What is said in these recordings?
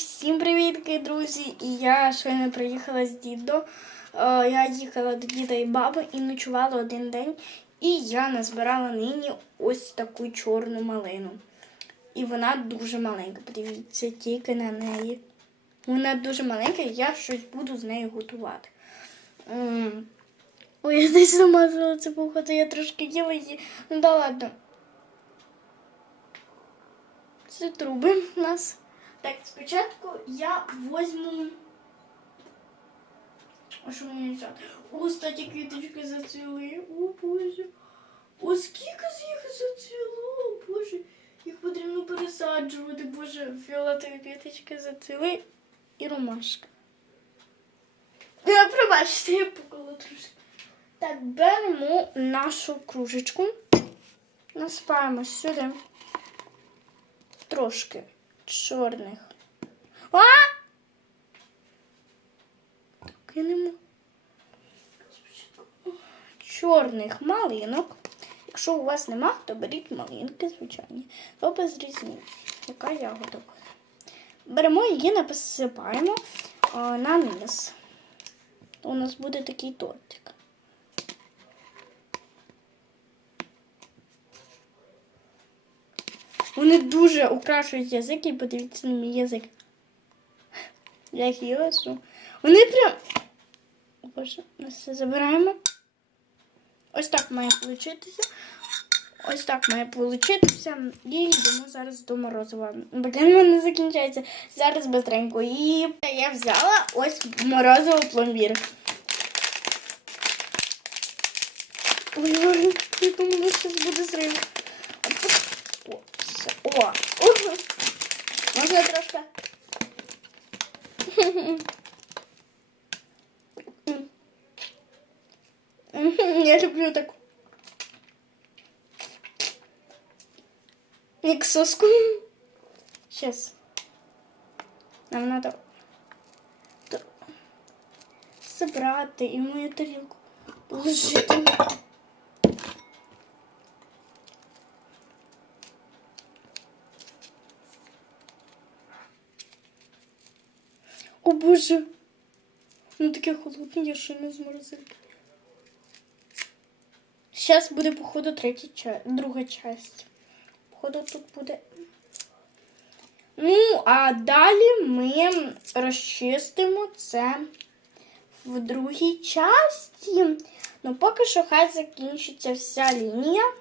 Всім привіт, друзі! І я щойно приїхала з дідо. Е, Я їхала до діда і баби і ночувала один день. І я назбирала нині ось таку чорну малину. І вона дуже маленька. Подивіться тільки на неї. Вона дуже маленька, і я щось буду з нею готувати. Ой, я десь замазала це походу, я трошки їла її. Ну да ладно. Це труби у нас. Так, спочатку я возьму. А що мені взяти? О, кстати, квіточки зацвіли. О, Боже. О, скільки з їх зацвіло, О, Боже. Їх потрібно пересаджувати, Боже. Фіолетові квіточки зацвіли і ромашка. Я пробачте, я покола трошки. Так, беремо нашу кружечку. Насипаємо сюди трошки чорних. А! Кинемо. Чорних малинок. Якщо у вас нема, то беріть малинки, звичайні. То без різниці. Яка ягода. Беремо її, насипаємо на низ. У нас буде такий тортик. Вони дуже украшують язик і подивіться на мій язик. Як йосу. Вони прям. Боже, ми все забираємо. Ось так має получитися. Ось так має получитися. І йдемо зараз до морозива. В мене закінчається. Зараз быстренько. І я взяла ось морозиво пломбір. Ой, ой, я думала, що буде зрив. О, о. Можна трошки. Я люблю так. Як соску. Сейчас. Нам надо і в мою тарілку положити. О боже. Ну таке холодне, ще не зморозила. Зараз буде, походу, третя ча... друга часть. Походу, тут буде. Ну, а далі ми розчистимо це в другій часті. Ну, поки що хай закінчиться вся лінія.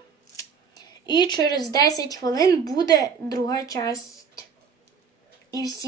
І через 10 хвилин буде друга часть. І всім.